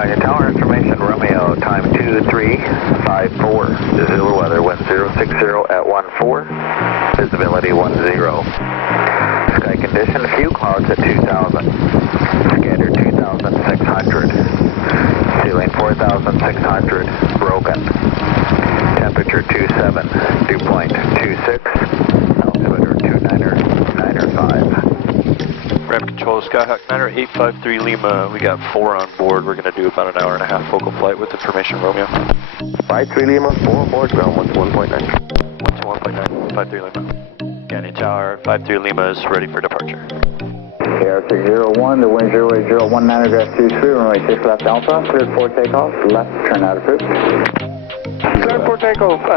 Got your tower information, Romeo, time 2354. Zulu weather, wind 060 at 14, visibility 10. Sky condition, few clouds at 2000, scattered 2600, ceiling 4600, broken, temperature 27, dew point 26, altimeter 295. Ramp control, Skyhawk 9853 Lima. We got 4 on board. We're going to do about an hour and a half focal flight with information, Romeo. 53 Lima, 4 on board, ground 121.9. 121.9, 53 Lima. Canyon Tower, 53 Lima is ready for departure. Air 601, the wind 0819, address 23, runway 6 left Alpha, cleared for takeoff, left turn out approved. Cleared for takeoff, 6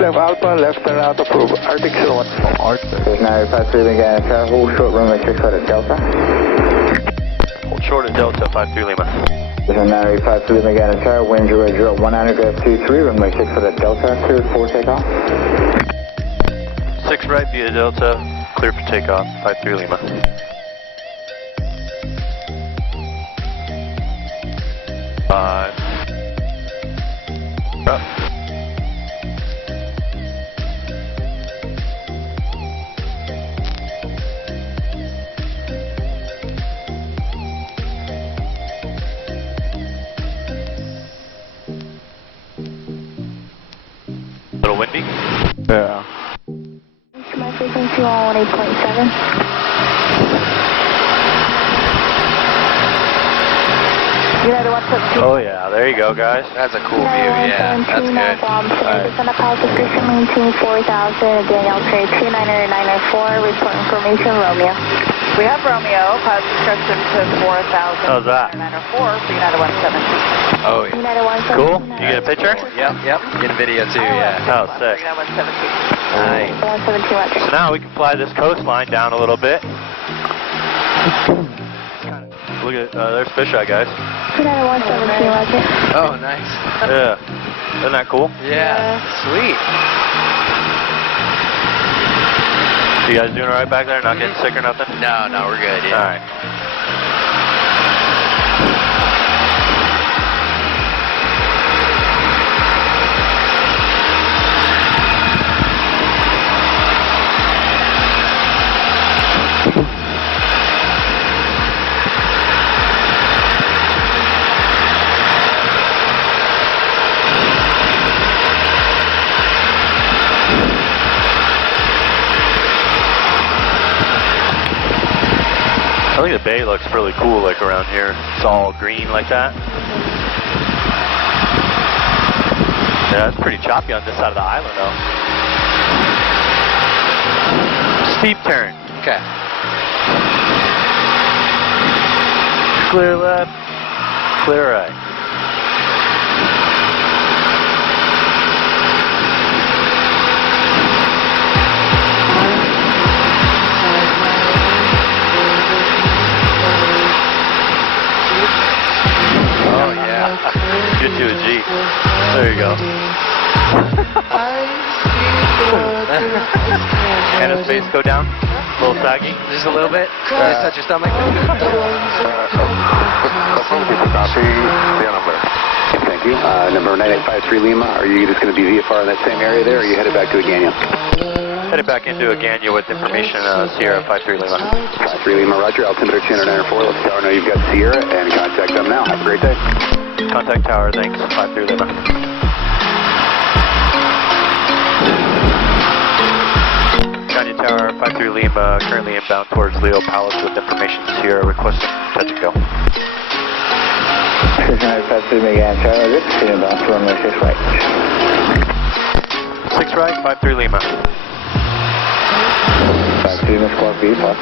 left Alpha, left turn out approved, Arctic 01. There's 953 Lima, tower, hold short, runway 6 left at Delta. Hold short at Delta, 53 Lima. There's 953 Lima, tower, wind 0819, address 23, runway 6 left at Delta, cleared for takeoff. 6 right via Delta, clear for takeoff, 53 Lima. Five. Up. Little windy? Yeah. My frequency on 18.7. United 172. Oh yeah, there you go guys. That's a cool view, yeah, that's good. Descend up altimeter, maintain 4000, again, altitude 29994, report information, Romeo. We have Romeo, pilot discretion to 4,000. How's that? 904 for United 117. Oh, yeah. United 172. Cool? You get a picture? Yep. Get a video too, yeah. Oh, sick. United 117. Nice. 172, roger. So now we can fly this coastline down a little bit. Look at, there's fisheye guys. United 117, roger. Oh, nice. Yeah. Isn't that cool? Yeah, sweet. You guys doing alright back there? Not getting sick or nothing? No, we're good, yeah. Alright. I think the bay looks really cool, like around here. It's all green like that. Yeah, it's pretty choppy on this side of the island, though. Steep turn. Okay. Clear left, clear right. Oh, yeah. Get you a G. There you go. And his face go down? A little saggy? Just a little bit? Just touch your stomach? Thank you. Number 9853 Lima, are you just going to be VFR in that same area there, or are you headed back to Agana? Headed back into Agana with information, Sierra 53 Lima. 53 Lima, roger, altimeter 294, let's tower know you've got Sierra, and contact them now. Have a great day. Contact tower, thanks, 53 Lima. Canyon Tower, 53 Lima, currently inbound towards Leo Palace with information, Sierra requesting touch and go. 953 Lima, tower, good, inbound to runway 6 right. 6 right, 53 Lima. 53 Lima, squawk VFR.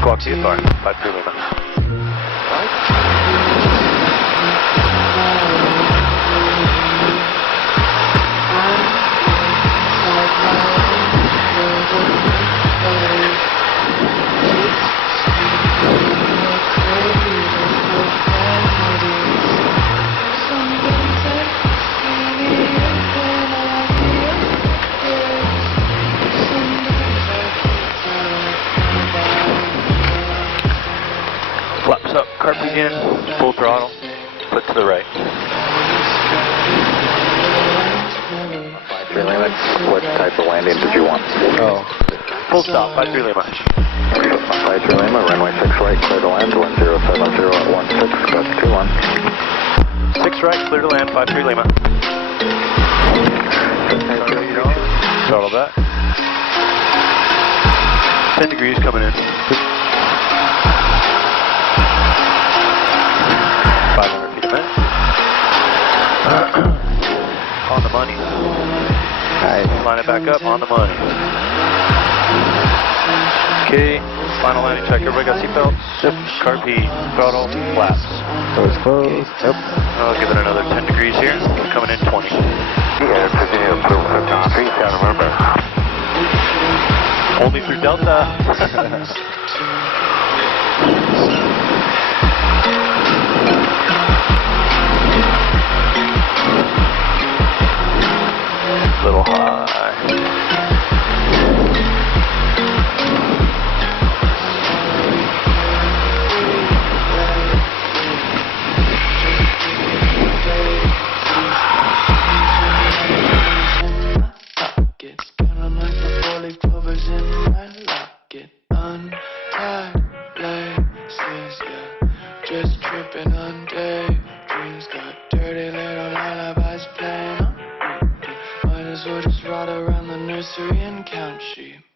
Squawk CFR, 53 Lima. Flaps up, carp again, full throttle. put to the right. 3 Lima, what type of landing did you want? Oh. Full stop, 53 Lima. 53 Lima, runway 6 right, clear to land, 1070 at 16, gust 21. 6 right, clear to land, 53 Lima. Throttle back. 10 degrees coming in. 500 feet a minute. On the money. Nice. Line it back up, on the money. Okay, final landing check. Everybody got seatbelts? Yep. Carb, throttle, flaps. Doors closed. Yep. I'll give it another 10 degrees here. Coming in 20. Yeah, Virginia, blue, copy, down remember. Only through Delta. Little high. Just tripping on daydreams, got dirty little lullabies playing on repeat. Might as well just ride around the nursery and count sheep.